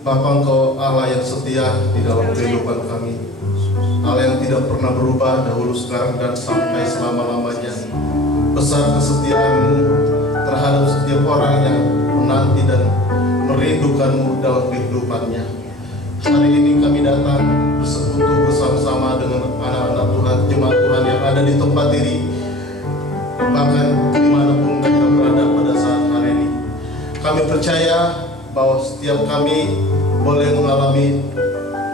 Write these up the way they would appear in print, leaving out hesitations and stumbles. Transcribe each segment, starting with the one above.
Bapa, Engkau Allah yang setia di dalam kehidupan kami, Allah yang tidak pernah berubah dahulu, sekarang, dan sampai selama-lamanya. Besar kesetiaan-Mu terhadap setiap orang yang menanti dan merindukan-Mu dalam kehidupannya. Hari ini kami datang bersekutu bersama-sama dengan anak-anak Tuhan, jemaat Tuhan yang ada di tempat ini, bahkan dimanapun mereka berada pada saat hari ini. Kami percaya bahwa setiap kami boleh mengalami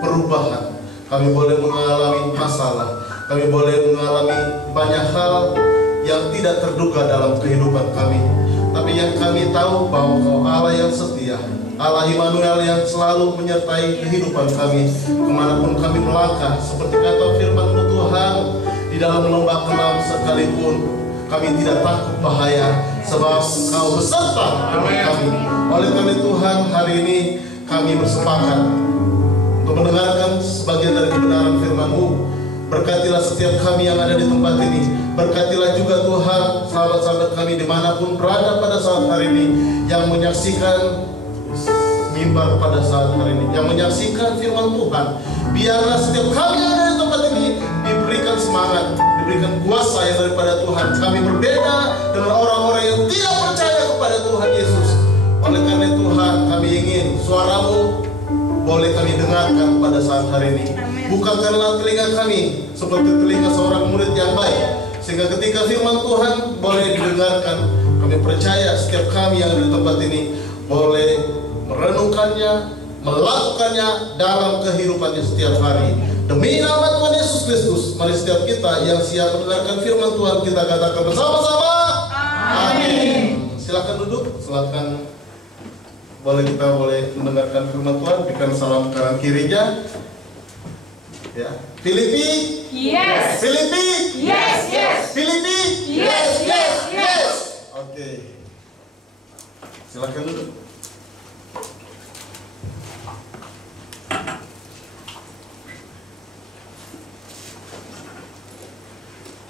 perubahan, kami boleh mengalami masalah, kami boleh mengalami banyak hal yang tidak terduga dalam kehidupan kami. Tapi yang kami tahu bahwa Engkau Allah yang setia, Allah Immanuel yang selalu menyertai kehidupan kami kemanapun kami melangkah. Seperti kata firman-Mu Tuhan, di dalam lembah kelam sekalipun kami tidak takut bahaya, sebab Engkau beserta dengan kami. Oleh karena Tuhan, hari ini kami bersepakat untuk mendengarkan sebagian dari kebenaran firman-Mu. Berkatilah setiap kami yang ada di tempat ini. Berkatilah juga Tuhan sahabat-sahabat kami dimanapun berada pada saat hari ini, yang menyaksikan mimbar pada saat hari ini, yang menyaksikan firman Tuhan. Biarlah setiap kami yang ada di tempat ini diberikan semangat, diberikan kuasa yang daripada Tuhan. Kami berbeda dengan orang-orang yang tidak percaya kepada Tuhan Yesus. Oleh karena Tuhan, kami ingin suara-Mu boleh kami dengarkan pada saat hari ini. Bukakanlah telinga kami seperti telinga seorang murid yang baik, sehingga ketika firman Tuhan boleh didengarkan, kami percaya setiap kami yang ada di tempat ini boleh merenungkannya, melakukannya dalam kehidupannya setiap hari. Demi nama Tuhan Yesus Kristus, mari setiap kita yang siap mendengarkan firman Tuhan, kita katakan bersama-sama, amin. Silakan duduk, silakan. Kita boleh mendengarkan firman Tuhan. Berikan salam kanan kirinya. Ya. Filipi? Yes. Filipi? Yes, yes. Filipi? Yes, yes, yes. Oke. Silakan duduk.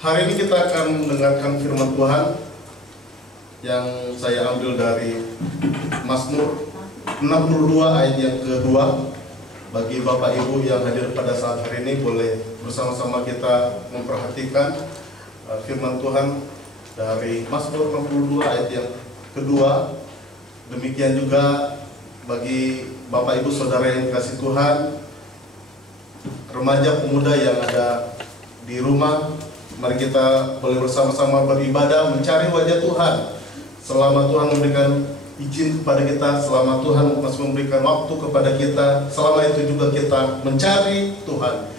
Hari ini kita akan mendengarkan firman Tuhan yang saya ambil dari Mazmur 62 ayat yang kedua. Bagi Bapak Ibu yang hadir pada saat hari ini, boleh bersama-sama kita memperhatikan firman Tuhan dari Mazmur 62 ayat yang kedua. Demikian juga bagi Bapak Ibu Saudara yang dikasihi Tuhan, remaja pemuda yang ada di rumah, mari kita boleh bersama-sama beribadah, mencari wajah Tuhan. Selama Tuhan memberikan izin kepada kita, selama Tuhan masih memberikan waktu kepada kita, selama itu juga kita mencari Tuhan,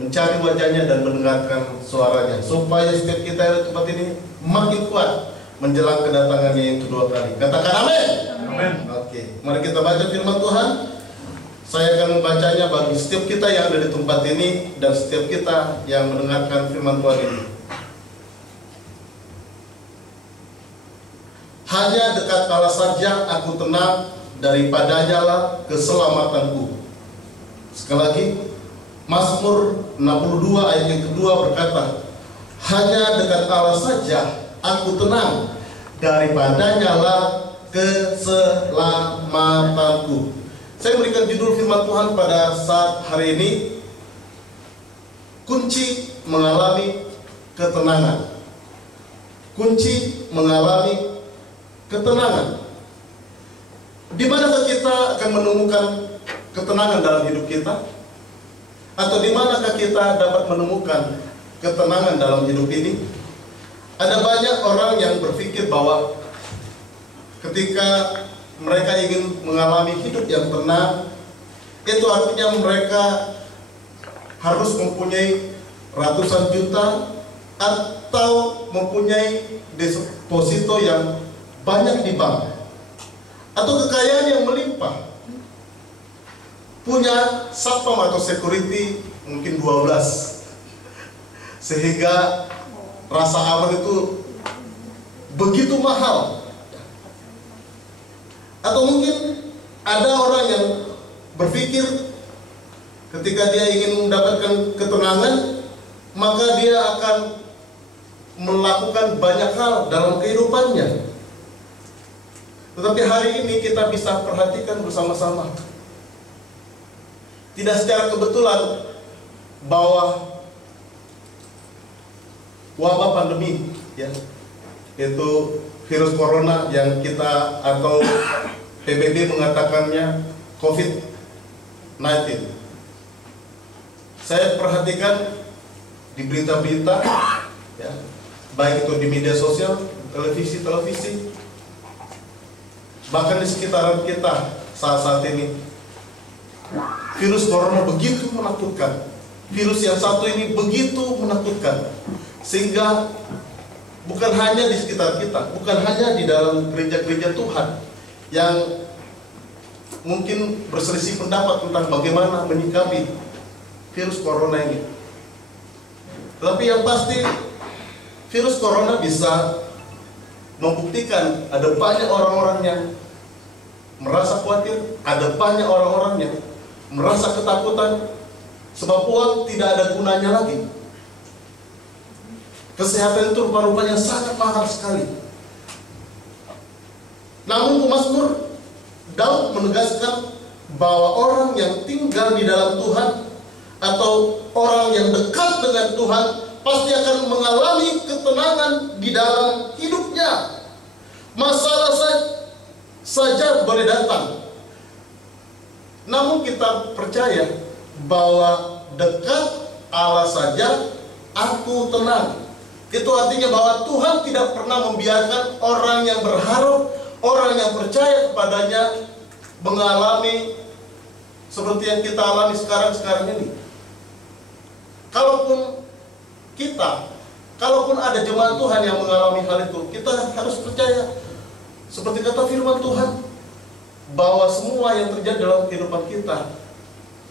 mencari wajahnya dan mendengarkan suaranya, supaya setiap kita di tempat ini makin kuat menjelang kedatangannya yang kedua kali. Katakan amin. Amin. Oke, mari kita baca firman Tuhan. Saya akan membacanya bagi setiap kita yang ada di tempat ini dan setiap kita yang mendengarkan firman Tuhan ini. Hanya dekat Allah saja aku tenang, daripadanya lah keselamatanku. Sekali lagi, Mazmur 62 ayat yang kedua berkata, hanya dekat Allah saja aku tenang, daripadanya lah keselamatanku. Saya berikan judul firman Tuhan pada saat hari ini, kunci mengalami ketenangan. Kunci mengalami ketenangan. Di manakah kita akan menemukan ketenangan dalam hidup kita? Atau di manakah kita dapat menemukan ketenangan dalam hidup ini? Ada banyak orang yang berpikir bahwa ketika mereka ingin mengalami hidup yang tenang, itu artinya mereka harus mempunyai ratusan juta atau mempunyai deposito yang banyak di bank, atau kekayaan yang melimpah, punya satpam atau security mungkin 12, sehingga rasa aman itu begitu mahal. Atau mungkin ada orang yang berpikir ketika dia ingin mendapatkan ketenangan, maka dia akan melakukan banyak hal dalam kehidupannya. Tetapi hari ini kita bisa perhatikan bersama-sama tidak secara kebetulan bahwa wabah pandemi, ya, yaitu virus corona yang kita atau PBB mengatakannya COVID-19. Saya perhatikan di berita-berita, ya, baik itu di media sosial, televisi, bahkan di sekitaran kita saat ini, virus corona begitu menakutkan. Virus yang satu ini begitu menakutkan, sehingga bukan hanya di sekitar kita, bukan hanya di dalam gereja-gereja Tuhan yang mungkin berselisih pendapat tentang bagaimana menyikapi virus corona ini. Tetapi yang pasti, virus corona bisa membuktikan ada banyak orang-orang yang merasa khawatir, ada banyak orang-orang yang merasa ketakutan, sebab uang tidak ada gunanya lagi. Kesehatan itu rupa-rupanya sangat mahal sekali. Namun pemazmur Daud menegaskan bahwa orang yang tinggal di dalam Tuhan atau orang yang dekat dengan Tuhan pasti akan mengalami ketenangan di dalam hidupnya. Masalah saja boleh datang, namun kita percaya bahwa dekat Allah saja aku tenang. Itu artinya bahwa Tuhan tidak pernah membiarkan orang yang berharap, orang yang percaya kepadanya mengalami seperti yang kita alami sekarang ini. Kalaupun ada jemaat Tuhan yang mengalami hal itu, kita harus percaya seperti kata firman Tuhan bahwa semua yang terjadi dalam kehidupan kita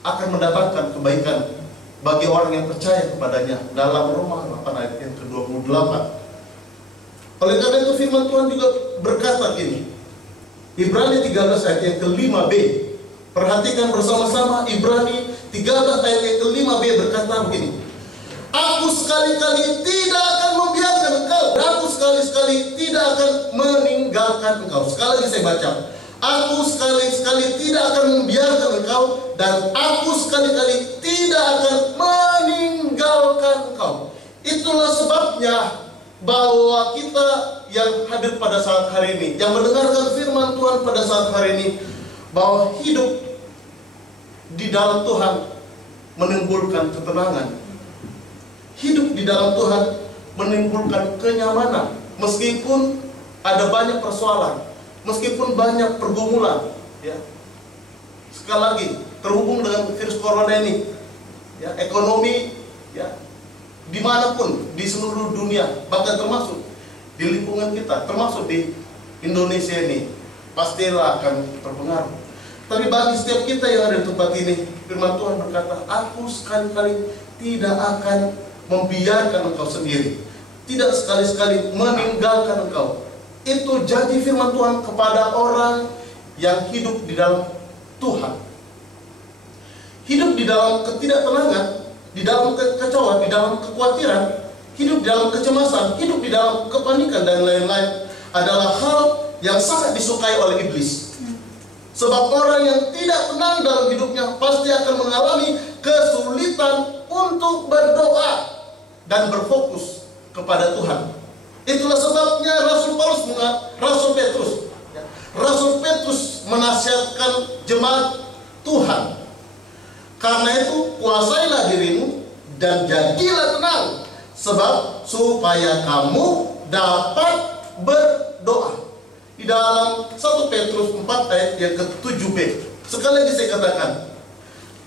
akan mendatangkan kebaikan bagi orang yang percaya kepadanya, dalam Roma 8 ayat yang ke-28. Oleh karena itu firman Tuhan juga berkata gini, Ibrani 13 ayat yang ke-5b. Perhatikan bersama-sama, Ibrani 13 ayat yang ke-5b berkata begini, aku sekali-kali tidak akan membiarkan engkau, dan aku sekali-kali tidak akan meninggalkan engkau. Sekali lagi saya baca, aku sekali-kali tidak akan membiarkan engkau, dan aku sekali-kali tidak akan meninggalkan engkau. Itulah sebabnya bahwa kita yang hadir pada saat hari ini, yang mendengarkan firman Tuhan pada saat hari ini, bahwa hidup di dalam Tuhan menimbulkan ketenangan. Hidup di dalam Tuhan menimbulkan kenyamanan, meskipun ada banyak persoalan, meskipun banyak pergumulan, ya. Sekali lagi, terhubung dengan virus corona ini, ya, ekonomi, ya, dimanapun di seluruh dunia, bahkan termasuk di lingkungan kita, termasuk di Indonesia ini, pastilah akan terpengaruh. Tapi bagi setiap kita yang ada di tempat ini, firman Tuhan berkata, aku sekali-kali tidak akan membiarkan engkau sendiri, tidak sekali-sekali meninggalkan engkau. Itu janji firman Tuhan kepada orang yang hidup di dalam Tuhan. Hidup di dalam ketidaktenangan, di dalam kekacauan, di dalam kekhawatiran, hidup di dalam kecemasan, hidup di dalam kepanikan dan lain-lain adalah hal yang sangat disukai oleh iblis. Sebab orang yang tidak tenang dalam hidupnya pasti akan mengalami kesulitan untuk berdoa dan berfokus kepada Tuhan. Itulah sebabnya Rasul Petrus menasihatkan jemaat Tuhan. Karena itu kuasailah dirimu dan jadilah tenang, sebab supaya kamu dapat berdoa. Di dalam 1 Petrus 4 ayat yang ke-7b. Sekali lagi saya katakan,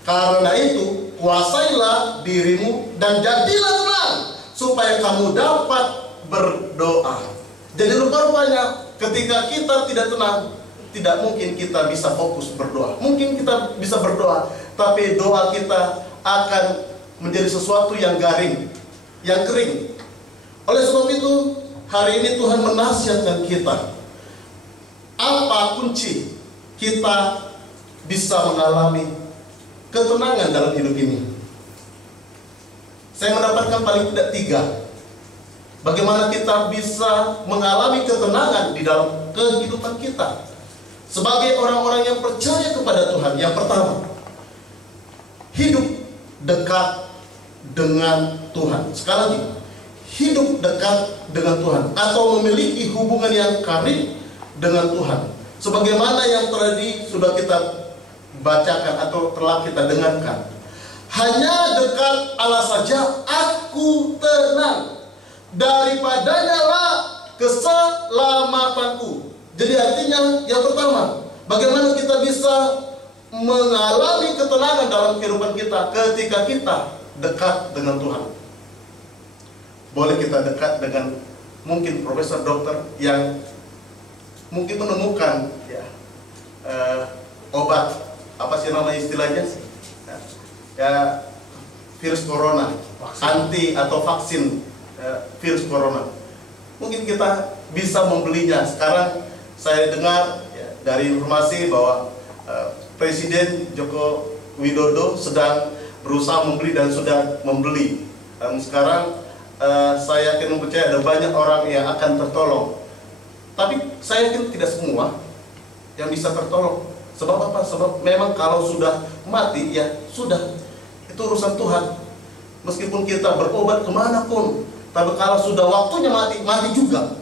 karena itu kuasailah dirimu dan jadilah tenang, supaya kamu dapat berdoa. Jadi rupa-rupanya ketika kita tidak tenang, tidak mungkin kita bisa fokus berdoa. Mungkin kita bisa berdoa, tapi doa kita akan menjadi sesuatu yang garing, yang kering. Oleh sebab itu, hari ini Tuhan menasihatkan kita, apa kunci kita bisa mengalami ketenangan dalam hidup ini? Saya mendapatkan paling tidak 3. Bagaimana kita bisa mengalami ketenangan di dalam kehidupan kita sebagai orang-orang yang percaya kepada Tuhan. Yang pertama, dekat dengan Tuhan. Sekali lagi, hidup dekat dengan Tuhan atau memiliki hubungan yang karib dengan Tuhan. Sebagaimana yang tadi sudah kita bacakan atau telah kita dengarkan. Hanya dekat Allah saja aku tenang, daripadanya lah keselamatanku. Jadi artinya yang pertama, bagaimana kita bisa mengalami ketenangan dalam kehidupan kita ketika kita dekat dengan Tuhan. Boleh kita dekat dengan mungkin profesor dokter yang mungkin menemukan obat, apa sih nama istilahnya, virus corona, anti atau vaksin virus corona. Mungkin kita bisa membelinya. Sekarang saya dengar dari informasi bahwa Presiden Joko Widodo sedang berusaha membeli dan sudah membeli. Dan sekarang saya yakin percaya ada banyak orang yang akan tertolong. Tapi saya yakin tidak semua yang bisa tertolong. Sebab apa? Sebab memang kalau sudah mati, ya sudah, itu urusan Tuhan. Meskipun kita berobat kemanapun, tapi kalau sudah waktunya mati, mati juga.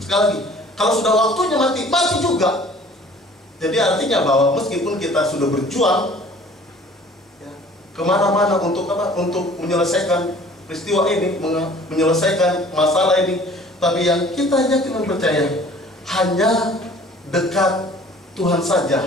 Sekali lagi, kalau sudah waktunya mati, mati juga. Jadi artinya bahwa meskipun kita sudah berjuang ya, kemana-mana untuk apa? Untuk menyelesaikan peristiwa ini, menyelesaikan masalah ini, tapi yang kita yakin dan percaya hanya dekat Tuhan saja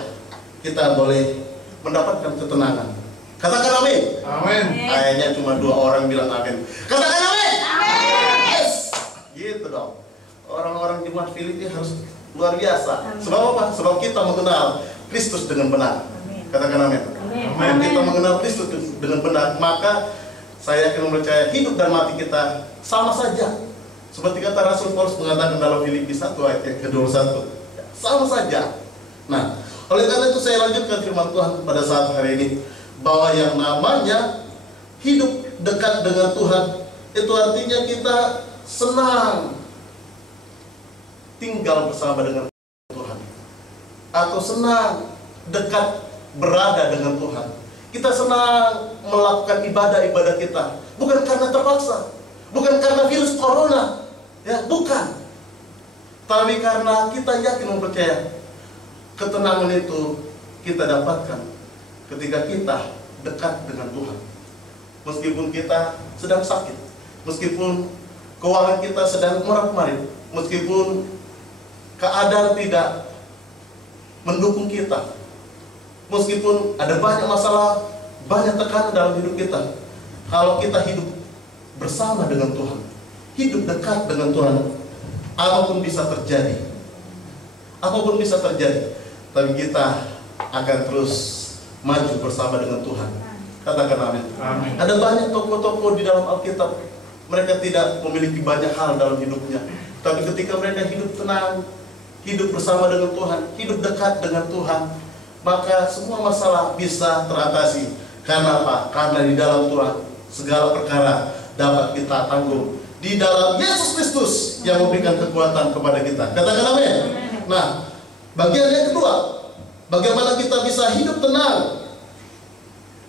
kita boleh mendapatkan ketenangan. Katakan amin. Amin. Kayaknya cuma 2 orang bilang amin. Katakan amin. Amin. Yes. Gitu dong. Orang-orang jemaat Filipi harus luar biasa. Sebab apa? Sebab kita mengenal Kristus dengan benar. Katakan amin. Amin. Kita mengenal Kristus dengan benar, maka saya akan percaya hidup dan mati kita sama saja. Seperti kata Rasul Paulus mengatakan dalam Filipi 1 ayat yang ke-21. Sama saja. Nah, oleh karena itu saya lanjutkan firman Tuhan pada saat hari ini, bahwa yang namanya hidup dekat dengan Tuhan itu artinya kita senang tinggal bersama dengan Tuhan, atau senang dekat berada dengan Tuhan. Kita senang melakukan ibadah-ibadah kita, bukan karena terpaksa, bukan karena virus corona, ya bukan, tapi karena kita yakin dan percaya ketenangan itu kita dapatkan ketika kita dekat dengan Tuhan. Meskipun kita sedang sakit, meskipun keuangan kita sedang morat-marit, meskipun keadaan tidak mendukung kita, meskipun ada banyak masalah, banyak tekanan dalam hidup kita, kalau kita hidup bersama dengan Tuhan, hidup dekat dengan Tuhan, apapun bisa terjadi. Apapun bisa terjadi, tapi kita akan terus maju bersama dengan Tuhan. Katakan amin. Amin. Ada banyak tokoh-tokoh di dalam Alkitab, mereka tidak memiliki banyak hal dalam hidupnya, tapi ketika mereka hidup tenang, hidup bersama dengan Tuhan, hidup dekat dengan Tuhan, maka semua masalah bisa teratasi. Karena apa? Karena di dalam Tuhan segala perkara dapat kita tanggung di dalam Yesus Kristus yang memberikan kekuatan kepada kita. Katakan amin. Nah, bagian yang kedua, bagaimana kita bisa hidup tenang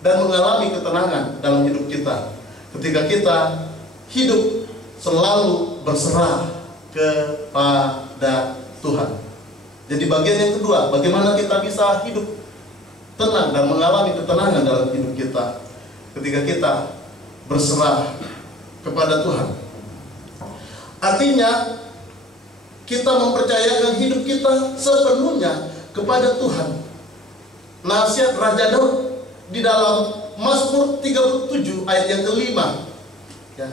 dan mengalami ketenangan dalam hidup kita ketika kita hidup selalu berserah kepada Tuhan. Jadi bagian yang kedua, bagaimana kita bisa hidup tenang dan mengalami ketenangan dalam hidup kita ketika kita berserah kepada Tuhan. Artinya kita mempercayakan hidup kita sepenuhnya kepada Tuhan. Nasihat Raja Daud di dalam Mazmur 37 ayat yang kelima. Ya.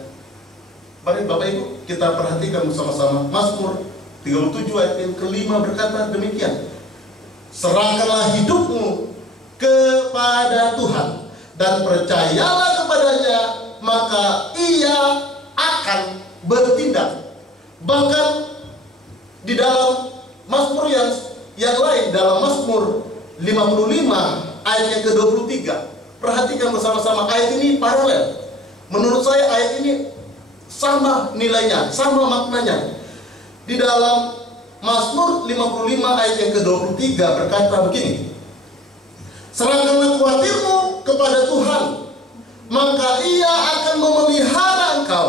Mari Bapak Ibu kita perhatikan bersama-sama. Mazmur 37 ayat yang kelima berkata demikian. Serahkanlah hidupmu kepada Tuhan dan percayalah kepadanya, maka Ia akan bertindak. Bahkan di dalam Mazmur yang lain, dalam Mazmur 55 ayat yang ke-23, perhatikan bersama-sama, ayat ini paralel. Menurut saya ayat ini sama nilainya, sama maknanya. Di dalam Mazmur 55 ayat yang ke-23 berkata begini. Serahkanlah khawatirmu kepada Tuhan, maka Ia akan memelihara engkau.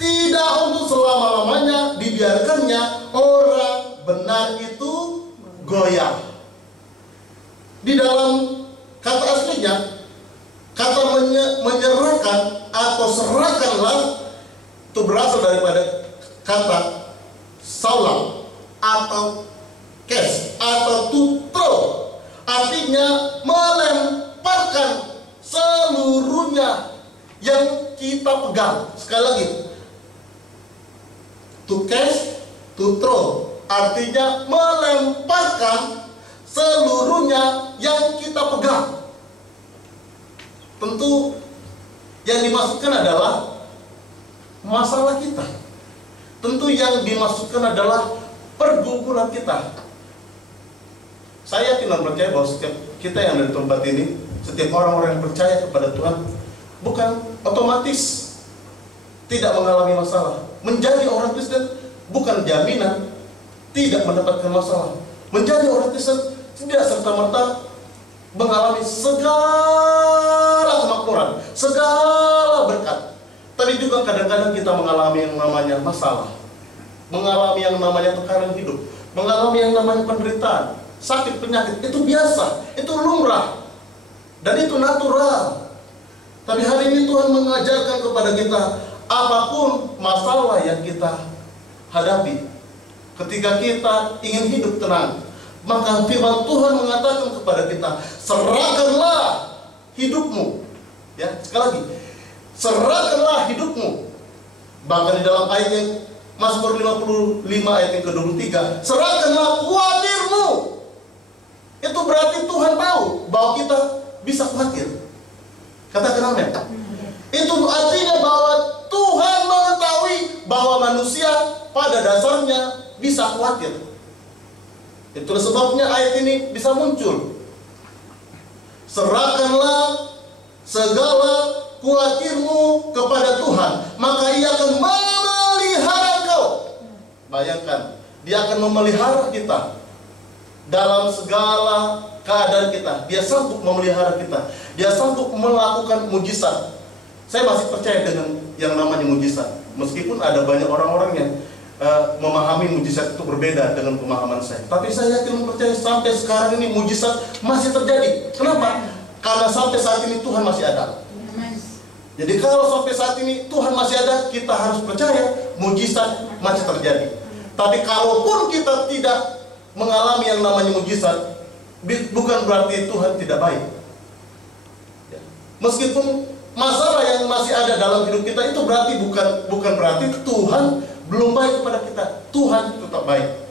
Tidak untuk selama-lamanya dibiarkannya orang benar itu goyah. Di dalam kata aslinya, kata menyerahkan atau serahkanlah itu berasal daripada kata salam atau kes atau tutro, artinya melemparkan seluruhnya yang kita pegang. Sekali lagi, to cash, to throw, artinya melemparkan seluruhnya yang kita pegang. Tentu yang dimaksudkan adalah masalah kita. Tentu yang dimaksudkan adalah pergumulan kita. Saya yakin dan percaya bahwa setiap kita yang ada di tempat ini, setiap orang-orang yang percaya kepada Tuhan, bukan otomatis tidak mengalami masalah. Menjadi orang Kristen bukan jaminan tidak mendapatkan masalah. Menjadi orang Kristen tidak serta-merta mengalami segala kemakmuran, segala berkat. Tapi juga kadang-kadang kita mengalami yang namanya masalah, mengalami yang namanya tekanan hidup, mengalami yang namanya penderitaan, sakit, penyakit. Itu biasa, itu lumrah, dan itu natural. Tapi hari ini Tuhan mengajarkan kepada kita, apapun masalah yang kita hadapi, ketika kita ingin hidup tenang, maka firman Tuhan mengatakan kepada kita, serahkanlah hidupmu. Ya, sekali lagi, serahkanlah hidupmu. Bahkan di dalam ayat yang Mazmur 55 ayat yang ke-23, serahkanlah khawatirmu. Itu berarti Tuhan tahu bahwa kita bisa khawatir. Katakan amin. Itu artinya bahwa Tuhan mengetahui bahwa manusia pada dasarnya bisa khawatir. Itulah sebabnya ayat ini bisa muncul. Serahkanlah segala khawatirmu kepada Tuhan, maka Ia akan memelihara engkau. Bayangkan, Dia akan memelihara kita dalam segala keadaan kita. Dia sanggup memelihara kita. Dia sanggup melakukan mujizat. Saya masih percaya dengan yang namanya mujizat, meskipun ada banyak orang-orang yang memahami mujizat itu berbeda dengan pemahaman saya. Tapi saya yakin percaya sampai sekarang ini mujizat masih terjadi. Kenapa? Karena sampai saat ini Tuhan masih ada. Jadi kalau sampai saat ini Tuhan masih ada, kita harus percaya mujizat masih terjadi. Tapi kalaupun kita tidak mengalami yang namanya mujizat, bukan berarti Tuhan tidak baik. Meskipun masalah yang masih ada dalam hidup kita itu berarti bukan berarti Tuhan belum baik kepada kita. Tuhan tetap baik.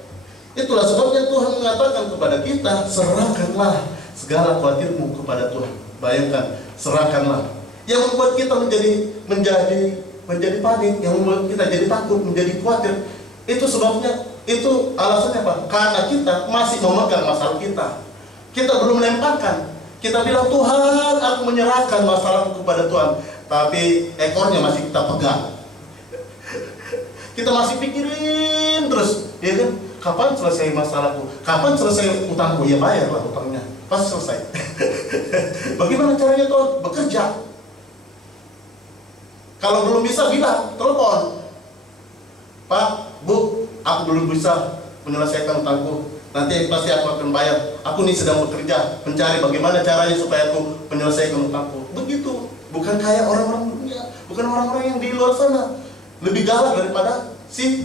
Itulah sebabnya Tuhan mengatakan kepada kita, serahkanlah segala khawatirmu kepada Tuhan. Bayangkan, serahkanlah. Yang membuat kita menjadi panik, yang membuat kita jadi takut, menjadi khawatir, itu sebabnya, itu alasannya apa? Karena kita masih memegang masalah kita. Kita belum lemparkan. Kita bilang, Tuhan, aku menyerahkan masalahku kepada Tuhan, tapi ekornya masih kita pegang. Kita masih pikirin terus, ya kan? Kapan selesai masalahku? Kapan selesai utangku? Ya bayarlah utangnya, pasti selesai. Bagaimana caranya Tuhan? Bekerja. Kalau belum bisa, bilang, telepon, Pak, Bu, aku belum bisa menyelesaikan utangku. Nanti pasti aku akan bayar. Aku nih sedang bekerja, mencari bagaimana caranya supaya aku menyelesaikan utangku. Begitu. Bukan kayak orang-orang dunia, bukan orang-orang yang di luar sana lebih galak daripada si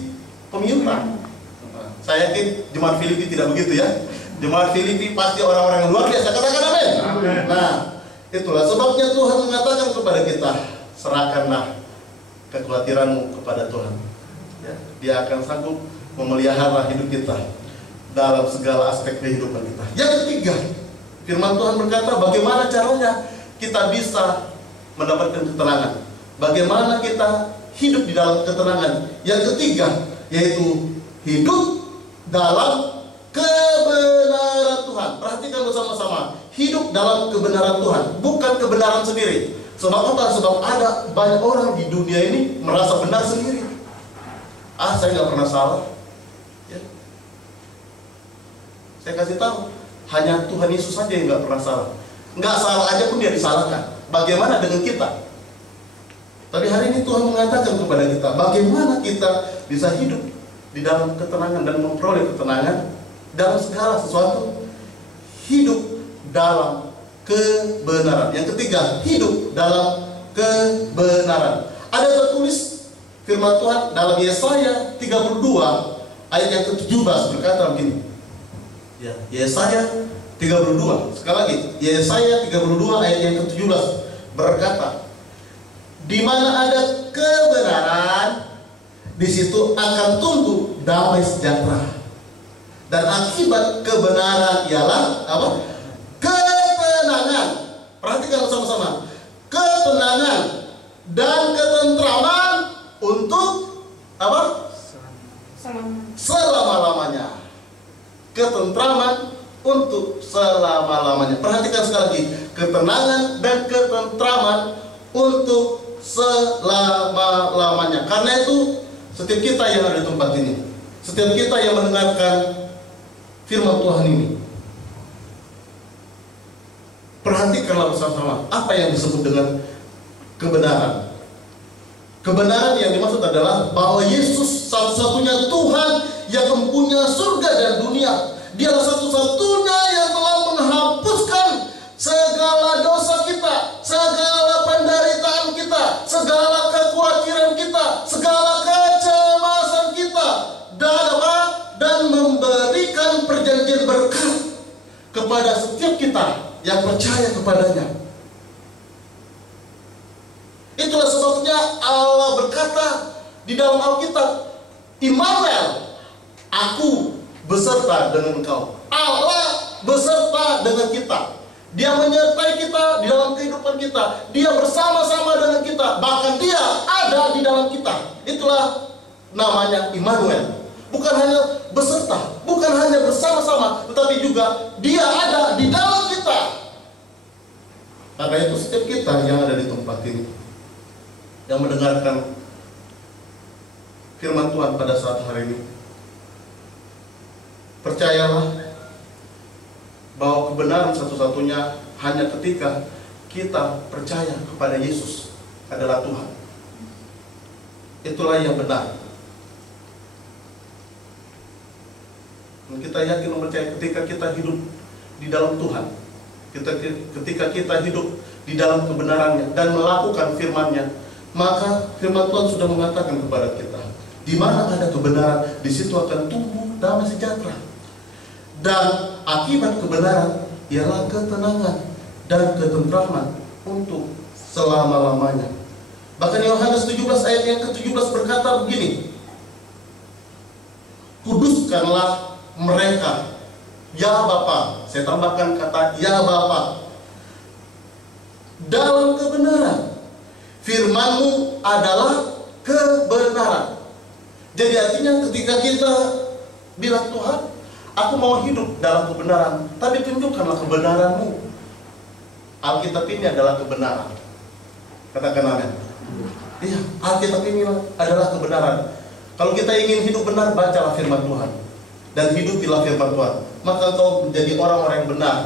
pemimpin. Saya yakin jemaat Filipi tidak begitu ya. Jemaat Filipi pasti orang-orang yang luar biasa. Katakan amin. Nah, itulah sebabnya Tuhan mengatakan kepada kita, serahkanlah kekhawatiranmu kepada Tuhan. Ya, Dia akan sanggup memelihara hidup kita dalam segala aspek kehidupan kita. Yang ketiga, firman Tuhan berkata, bagaimana caranya kita bisa mendapatkan ketenangan? Bagaimana kita hidup di dalam ketenangan? Yang ketiga, yaitu hidup dalam kebenaran Tuhan. Perhatikan bersama-sama, hidup dalam kebenaran Tuhan, bukan kebenaran sendiri. Sebab apa? Sebab ada banyak orang di dunia ini merasa benar sendiri. Saya nggak pernah salah. Ya. Saya kasih tahu, hanya Tuhan Yesus saja yang nggak pernah salah. Nggak salah aja pun Dia disalahkan. Bagaimana dengan kita? Tapi hari ini Tuhan mengatakan kepada kita, bagaimana kita bisa hidup di dalam ketenangan dan memperoleh ketenangan dalam segala sesuatu. Hidup dalam kebenaran. Yang ketiga, hidup dalam kebenaran. Ada tertulis firman Tuhan dalam Yesaya 32 ayat yang ke-17 berkata begini. Ya, Yesaya 32. Sekali lagi, Yesaya 32 ayat yang ke-17 berkata, di mana ada kebenaran, di situ akan tumbuh damai sejahtera. Dan akibat kebenaran ialah apa? Ketenangan. Perhatikan sama-sama. Ketenangan dan ketentraman untuk apa? Selama-lamanya. Ketentraman untuk selama-lamanya. Perhatikan sekali lagi. Ketenangan dan ketentraman untuk selama-lamanya. Karena itu setiap kita yang ada di tempat ini, setiap kita yang mendengarkan firman Tuhan ini, perhatikanlah bersama-sama apa yang disebut dengan kebenaran. Kebenaran yang dimaksud adalah bahwa Yesus satu-satunya Tuhan yang mempunyai surga dan dunia. Dialah satu-satunya yang telah menghapuskan segala dosa kita, segala penderitaan kita, segala kekhawatiran kita, segala kecemasan kita, dan memberikan perjanjian berkat kepada setiap kita yang percaya kepadanya. Itulah sebabnya Allah berkata di dalam Alkitab, Immanuel, aku beserta dengan engkau. Allah beserta dengan kita. Dia menyertai kita di dalam kehidupan kita. Dia bersama-sama dengan kita. Bahkan dia ada di dalam kita. Itulah namanya Immanuel. Bukan hanya beserta, bukan hanya bersama-sama, tetapi juga dia ada di dalam kita. Karena itu setiap kita yang ada di tempat ini, yang mendengarkan firman Tuhan pada saat hari ini, percayalah bahwa kebenaran satu-satunya hanya ketika kita percaya kepada Yesus adalah Tuhan. Itulah yang benar. Dan kita yakin dan percaya ketika kita hidup di dalam Tuhan, ketika kita hidup di dalam kebenarannya dan melakukan firman-Nya, maka firman Tuhan sudah mengatakan kepada kita, di mana ada kebenaran, di situ akan tumbuh damai sejahtera. Dan akibat kebenaran ialah ketenangan dan ketentraman untuk selama-lamanya. Bahkan Yohanes 17 ayat yang ke-17 berkata begini, kuduskanlah mereka, ya Bapa. Saya tambahkan kata ya Bapa, dalam kebenaran. Firman-Mu adalah kebenaran. Jadi artinya ketika kita bilang, Tuhan, aku mau hidup dalam kebenaran, tapi tunjukkanlah kebenaran-Mu. Alkitab ini adalah kebenaran. Katakan amin. Iya, Alkitab ini adalah kebenaran. Kalau kita ingin hidup benar, bacalah firman Tuhan dan hidupilah firman Tuhan. Maka kau menjadi orang-orang yang benar,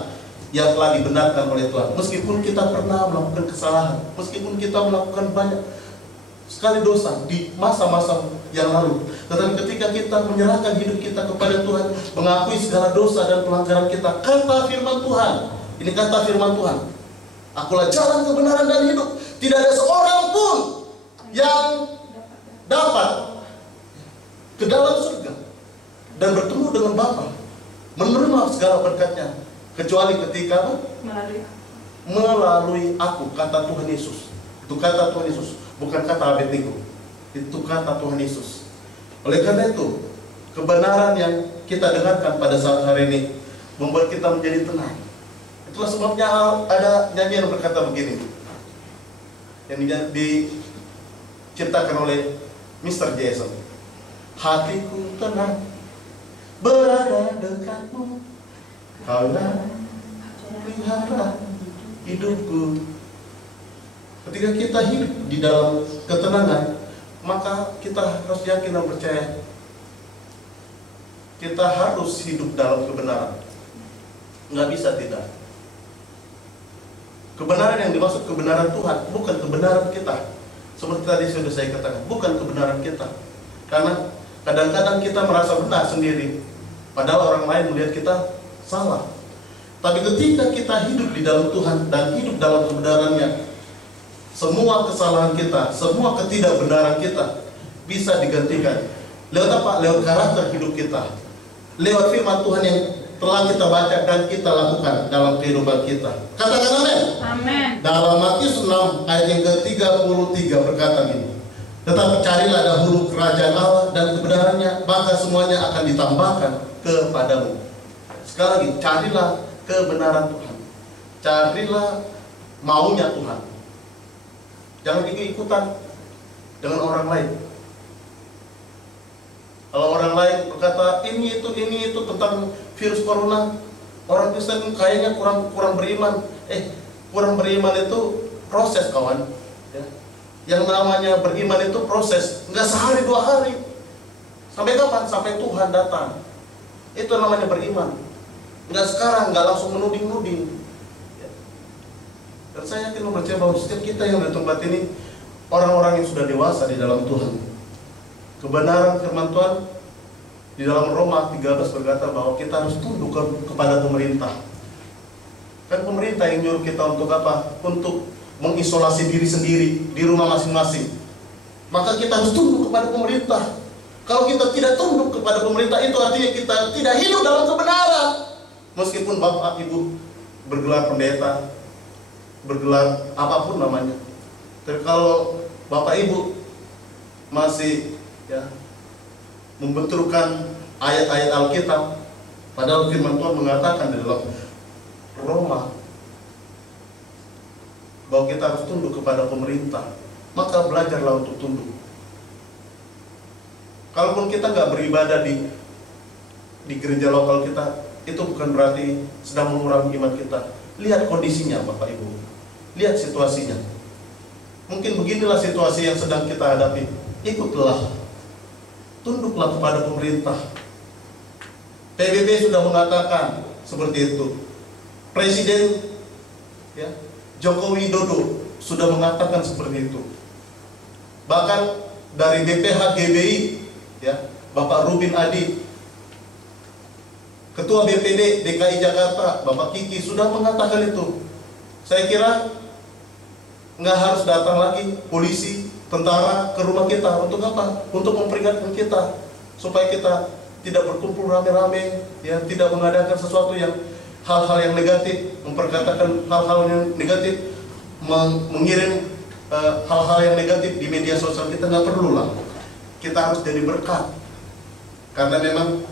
yang telah dibenarkan oleh Tuhan. Meskipun kita pernah melakukan kesalahan, meskipun kita melakukan banyak sekali dosa di masa-masa yang lalu, tetapi ketika kita menyerahkan hidup kita kepada Tuhan, mengakui segala dosa dan pelanggaran kita, kata firman Tuhan, ini kata firman Tuhan, akulah jalan kebenaran dan hidup. Tidak ada seorang pun yang dapat ke dalam surga dan bertemu dengan Bapa, menerima segala berkatnya, kecuali ketika melalui aku, kata Tuhan Yesus. Itu kata Tuhan Yesus, bukan kata Abednego. Itu kata Tuhan Yesus. Oleh karena itu, kebenaran yang kita dengarkan pada saat hari ini membuat kita menjadi tenang. Itulah sebabnya ada nyanyian yang berkata begini, yang diciptakan oleh Mr. Jason. Hatiku tenang berada dekatmu, kaulah pelihara hidupku. Ketika kita hidup di dalam ketenangan, maka kita harus yakin dan percaya kita harus hidup dalam kebenaran. Nggak bisa tidak. Kebenaran yang dimaksud kebenaran Tuhan, bukan kebenaran kita. Seperti tadi sudah saya katakan, bukan kebenaran kita. Karena kadang-kadang kita merasa benar sendiri, padahal orang lain melihat kita salah. Tapi ketika kita hidup di dalam Tuhan dan hidup dalam kebenarannya, semua kesalahan kita, semua ketidakbenaran kita bisa digantikan. Lewat apa? Lewat karakter hidup kita. Lewat firman Tuhan yang telah kita baca dan kita lakukan dalam kehidupan kita. Katakan amin. Amin. Dalam Matius 6 ayat yang ke-33 berkata gini, tetapi carilah dahulu kerajaan Allah dan kebenarannya, maka semuanya akan ditambahkan kepadamu. Sekali lagi, carilah kebenaran Tuhan. Carilah maunya Tuhan. Jangan ikut-ikutan dengan orang lain. Kalau orang lain berkata ini itu tentang virus corona, orang Kristen kayaknya kurang beriman. Kurang beriman itu proses, kawan. Ya. Yang namanya beriman itu proses, nggak sehari dua hari. Sampai kapan? Sampai Tuhan datang. Itu namanya beriman. Nggak sekarang, nggak langsung menuding-nuding. Ya. Dan saya yakin percaya bahwa setiap kita yang di tempat ini orang-orang yang sudah dewasa di dalam Tuhan. Kebenaran firman Tuhan di dalam Roma 13 berkata bahwa kita harus tunduk kepada pemerintah. Kan pemerintah yang nyuruh kita untuk apa? Untuk mengisolasi diri sendiri di rumah masing-masing. Maka kita harus tunduk kepada pemerintah. Kalau kita tidak tunduk kepada pemerintah, itu artinya kita tidak hidup dalam kebenaran. Meskipun Bapak Ibu bergelar pendeta, bergelar apapun namanya, tapi kalau Bapak Ibu masih membenturkan ayat-ayat Alkitab, padahal firman Tuhan mengatakan di dalam Roma bahwa kita harus tunduk kepada pemerintah, maka belajarlah untuk tunduk. Kalaupun kita nggak beribadah di gereja lokal kita, itu bukan berarti sedang mengurangi iman kita. Lihat kondisinya Bapak Ibu, lihat situasinya. Mungkin beginilah situasi yang sedang kita hadapi. Ikutlah, tunduklah kepada pemerintah. PBB sudah mengatakan seperti itu. Presiden Joko Widodo sudah mengatakan seperti itu. Bahkan dari BPH GBI, Bapak Rubin Adi, Ketua BPD DKI Jakarta, Bapak Kiki sudah mengatakan itu. Saya kira nggak harus datang lagi polisi, tentara ke rumah kita untuk apa? Untuk memperingatkan kita supaya kita tidak berkumpul rame-rame, tidak mengadakan sesuatu yang hal-hal yang negatif, memperkatakan hal-hal yang negatif, mengirim hal-hal yang negatif di media sosial. Kita nggak perlu lah. Kita harus jadi berkat, karena memang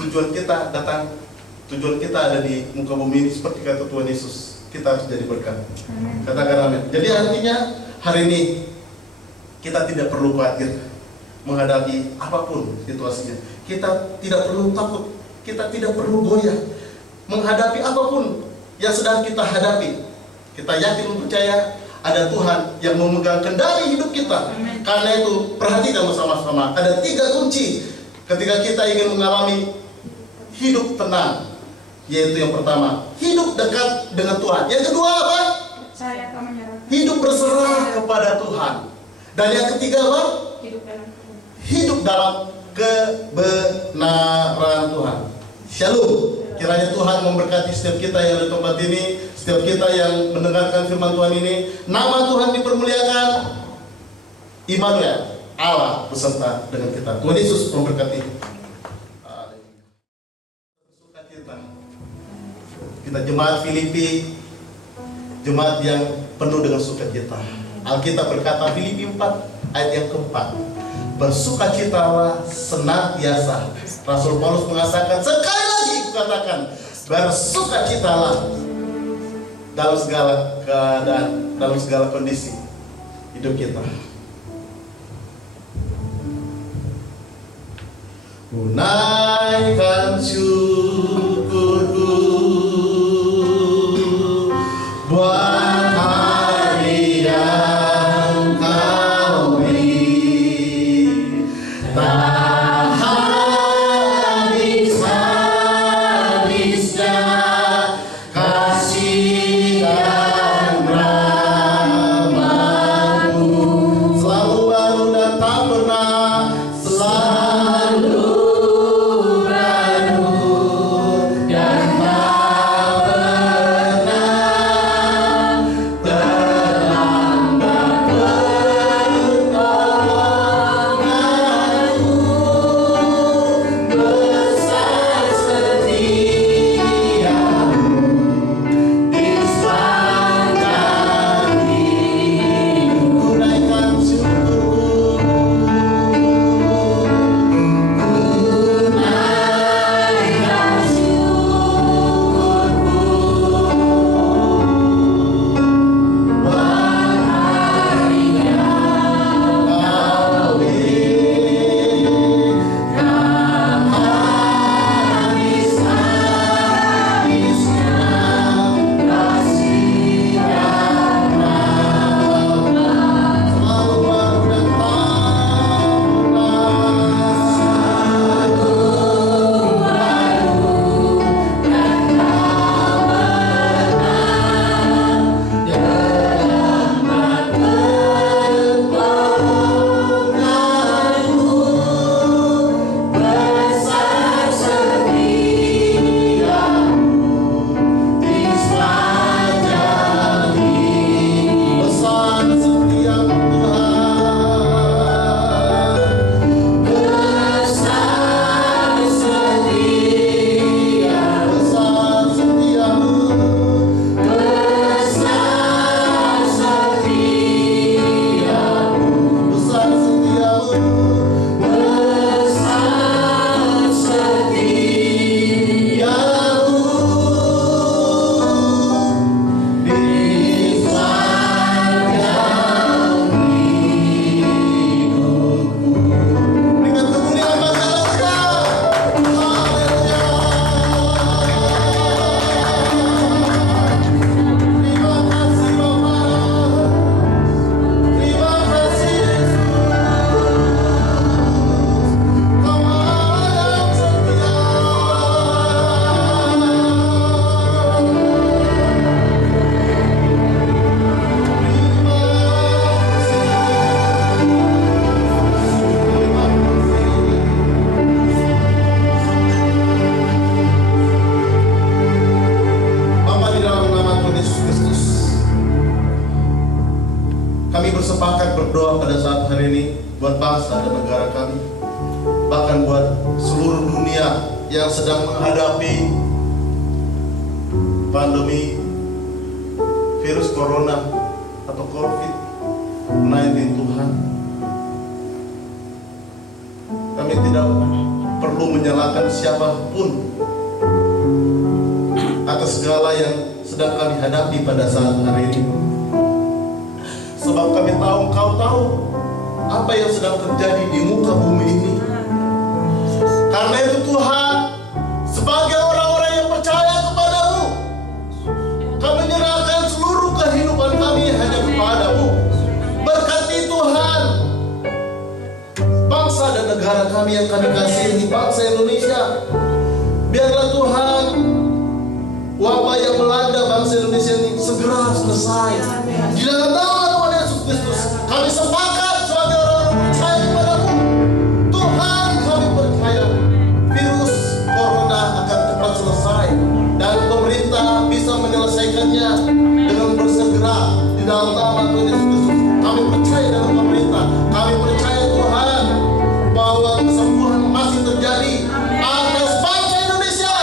tujuan kita ada di muka bumi ini seperti kata Tuhan Yesus. Kita harus jadi berkat. Katakan amin. Jadi artinya hari ini kita tidak perlu khawatir menghadapi apapun situasinya. Kita tidak perlu takut, kita tidak perlu goyah menghadapi apapun yang sedang kita hadapi. Kita yakin percaya ada Tuhan yang memegang kendali hidup kita. Karena itu perhatikan bersama-sama, ada 3 kunci ketika kita ingin mengalami hidup tenang. Yaitu yang pertama, hidup dekat dengan Tuhan. Yang kedua apa? Hidup berserah kepada Tuhan. Dan yang ketiga apa? Hidup dalam kebenaran Tuhan. Shalom. Kiranya Tuhan memberkati setiap kita yang di tempat ini, setiap kita yang mendengarkan firman Tuhan ini. Nama Tuhan dipermuliakan. Immanuel, Allah beserta dengan kita. Tuhan Yesus memberkati. Kita jemaat Filipi, jemaat yang penuh dengan sukacita. Alkitab berkata Filipi 4 ayat yang keempat, bersukacitalah senantiasa. Rasul Paulus mengatakan, sekali lagi kukatakan, bersukacitalah dalam segala keadaan, dalam segala kondisi hidup kita. Menaikkan syukurku buat hari yang Kau beri, tak habis-habisnya kasih dan rahmat-Mu. kami bersepakat berdoa pada saat hari ini buat bangsa dan negara kami, bahkan buat seluruh dunia yang sedang menghadapi pandemi virus corona atau COVID-19. Tuhan, kami tidak perlu menyalahkan siapapun atas segala yang sedang kami hadapi pada saat hari ini, sebab kami tahu Engkau tahu apa yang sedang terjadi di muka bumi ini. Karena itu Tuhan, sebagai orang-orang yang percaya kepadamu, kami menyerahkan seluruh kehidupan kami hanya kepadamu. Berkati Tuhan bangsa dan negara kami yang kami kasihi, bangsa Indonesia. Biarlah Tuhan wabah yang melanda bangsa Indonesia ini segera selesai. Di dalam nama Tuhan Yesus Kristus, kami sepakat sebagai orang-orang percaya kepadamu. Tuhan, kami percaya virus corona akan cepat selesai dan pemerintah bisa menyelesaikannya dengan bersegera. Di dalam nama Tuhan Yesus Kristus, kami percaya dalam pemerintah. Kami percaya Tuhan bahwa kesembuhan masih terjadi atas bangsa Indonesia,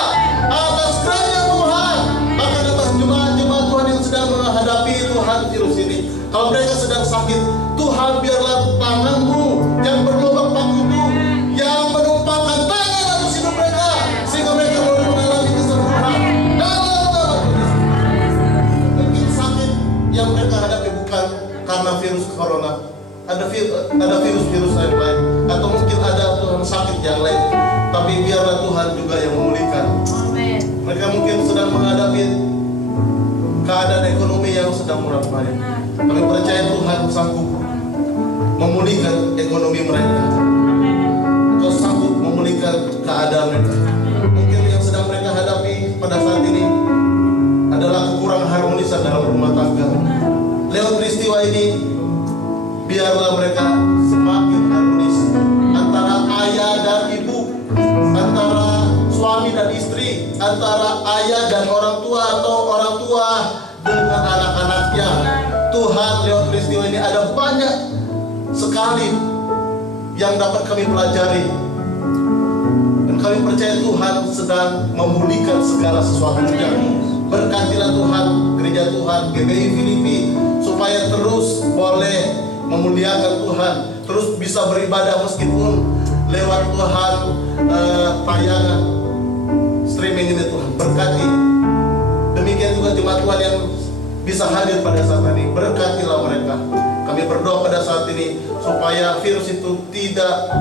atas kerajaan Tuhan, bahkan atas jemaat-jemaat Tuhan yang sedang menghadapi Tuhan virus ini. Kalau mereka sedang sakit, Tuhan biarlah tangan-Mu yang berlubang paku itu yang menumpahkan tangan atas hidup mereka, sehingga mereka boleh mengalami kesembuhan. Dalam nama Yesus. Mungkin sakit yang mereka hadapi bukan karena virus corona, ada virus-virus lain, atau mungkin ada Tuhan sakit yang lain, tapi biarlah Tuhan juga yang memulihkan. Amin. Mereka mungkin sedang menghadapi keadaan ekonomi yang sedang murah-murah. Kami percaya Tuhan sanggup memulihkan ekonomi mereka. Engkau sanggup memulihkan keadaan mereka. Mungkin yang sedang mereka hadapi pada saat ini adalah kekurangan harmonisan dalam rumah tangga. Lewat peristiwa ini, biarlah mereka semakin harmonis antara ayah dan ibu, antara suami dan istri, antara ayah dan orang tua atau orang tua dengan anak-anaknya. Tuhan, lewat peristiwa ini ada banyak sekali yang dapat kami pelajari, dan kami percaya Tuhan sedang memulihkan segala sesuatunya. Berkatilah Tuhan gereja Tuhan GBI Filipi supaya terus boleh memuliakan Tuhan, terus bisa beribadah meskipun lewat Tuhan tayangan streaming ini. Tuhan berkati. Demikian juga jemaat Tuhan yang bisa hadir pada saat ini, berkatilah mereka. Kami berdoa pada saat ini supaya virus itu tidak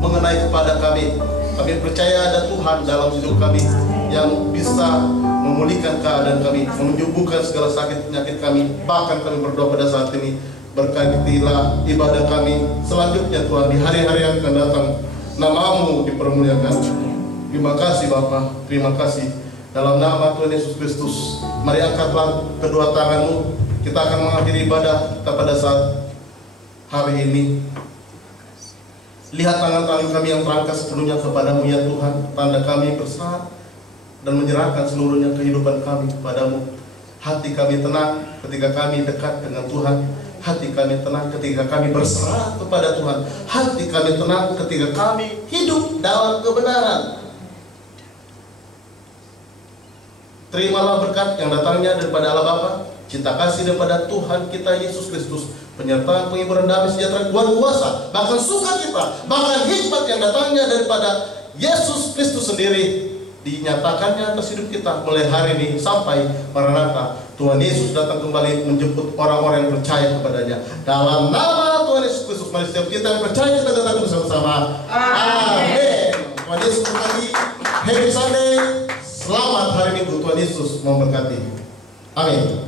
mengenai kepada kami. Kami percaya ada Tuhan dalam hidup kami yang bisa memulihkan keadaan kami, menyembuhkan segala sakit penyakit kami. Bahkan kami berdoa pada saat ini, berkatilah ibadah kami selanjutnya Tuhan di hari-hari yang akan datang. Nama-Mu dipermuliakan. Terima kasih Bapa, terima kasih. Dalam nama Tuhan Yesus Kristus, mari angkatlah kedua tangan-Mu. Kita akan mengakhiri ibadah kita pada saat hari ini. Lihat tangan-tangan kami yang terangkat sepenuhnya kepadamu ya Tuhan. Tanda kami berserah dan menyerahkan seluruhnya kehidupan kami kepadamu. Hati kami tenang ketika kami dekat dengan Tuhan. Hati kami tenang ketika kami berserah kepada Tuhan. Hati kami tenang ketika kami hidup dalam kebenaran. Terimalah berkat yang datangnya daripada Allah Bapa, cinta kasih daripada Tuhan kita Yesus Kristus, penyertaan penghiburan damai sejahtera luar kuasa, bahkan sukacita, bahkan hikmat yang datangnya daripada Yesus Kristus sendiri dinyatakannya atas hidup kita mulai hari ini sampai Maranatha. Tuhan Yesus datang kembali menjemput orang-orang yang percaya kepadanya. Dalam nama Tuhan Yesus Kristus, mari setiap kita yang percaya kita datang bersama-sama. Amin. Tuhan Yesus berkati. Happy Sunday. Selamat hari Minggu. Tuhan Yesus memberkati. Amin.